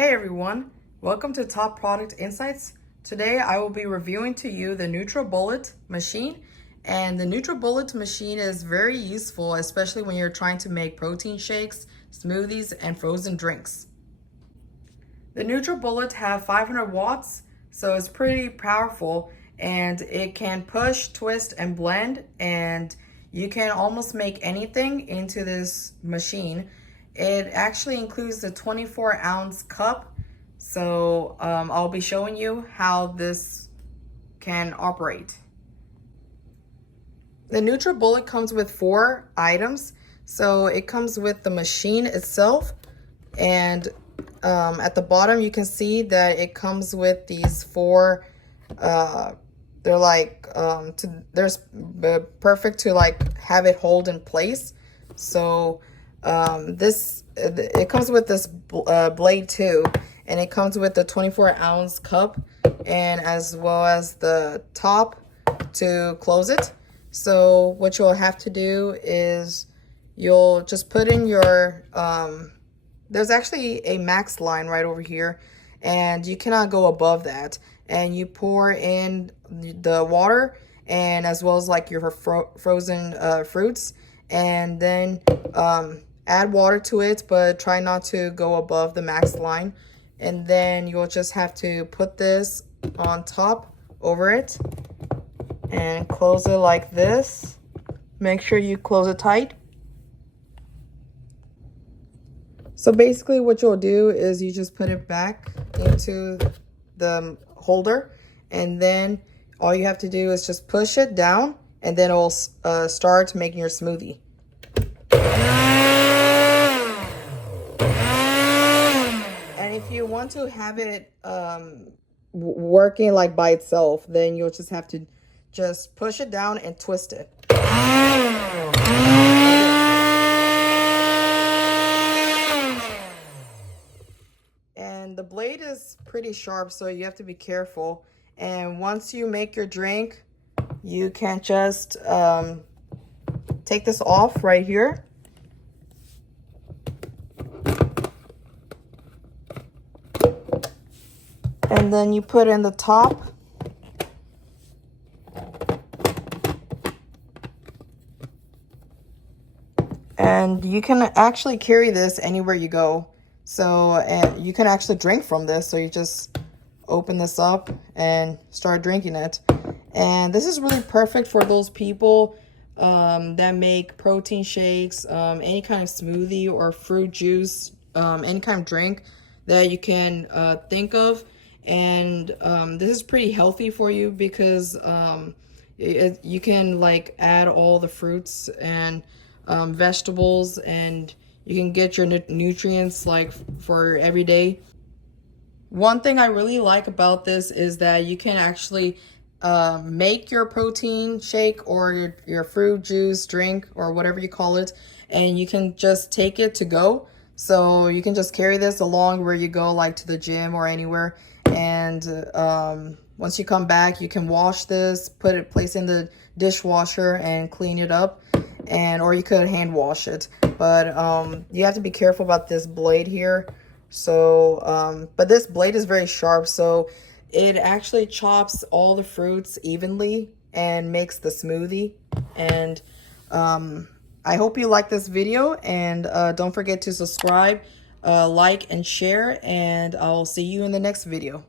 Hey everyone, welcome to Top Product Insights. Today I will be reviewing to you the NutriBullet machine. And the NutriBullet machine is very useful, especially when you're trying to make protein shakes, smoothies, and frozen drinks. The NutriBullet have 500 watts, so it's pretty powerful, and it can push, twist, and blend, and you can almost make anything into this machine. It actually includes the 24-ounce cup, so I'll be showing you how this can operate. The NutriBullet comes with 4 items. So it comes with the machine itself, and at the bottom you can see that it comes with these 4 they're like perfect to like have it hold in place. So it comes with this blade too, and it comes with the 24-ounce cup, and as well as the top to close it. So what you'll have to do is you'll just put in your there's actually a max line right over here, and you cannot go above that. And you pour in the water, and as well as like your frozen fruits, and then add water to it, but try not to go above the max line. And then you'll just have to put this on top over it and close it like this. Make sure you close it tight. So basically what you'll do is you just put it back into the holder, and then all you have to do is just push it down, and then it'll start making your smoothie. And if you want to have it working like by itself, then you'll just have to just push it down and twist it. And the blade is pretty sharp, so you have to be careful. And once you make your drink, you can just take this off right here. And then you put in the top. And you can actually carry this anywhere you go. So you can actually drink from this. So you just open this up and start drinking it. And this is really perfect for those people that make protein shakes, any kind of smoothie or fruit juice, any kind of drink that you can think of. And this is pretty healthy for you because you can like add all the fruits and vegetables, and you can get your nutrients like for every day. One thing I really like about this is that you can actually make your protein shake or your fruit juice drink or whatever you call it, and you can just take it to go. So you can just carry this along where you go, like to the gym or anywhere. And once you come back, you can wash this, place in the dishwasher and clean it up, or you could hand wash it. But you have to be careful about this blade here. So but this blade is very sharp, so it actually chops all the fruits evenly and makes the smoothie. And I hope you like this video, and don't forget to subscribe, like, and share, and I'll see you in the next video.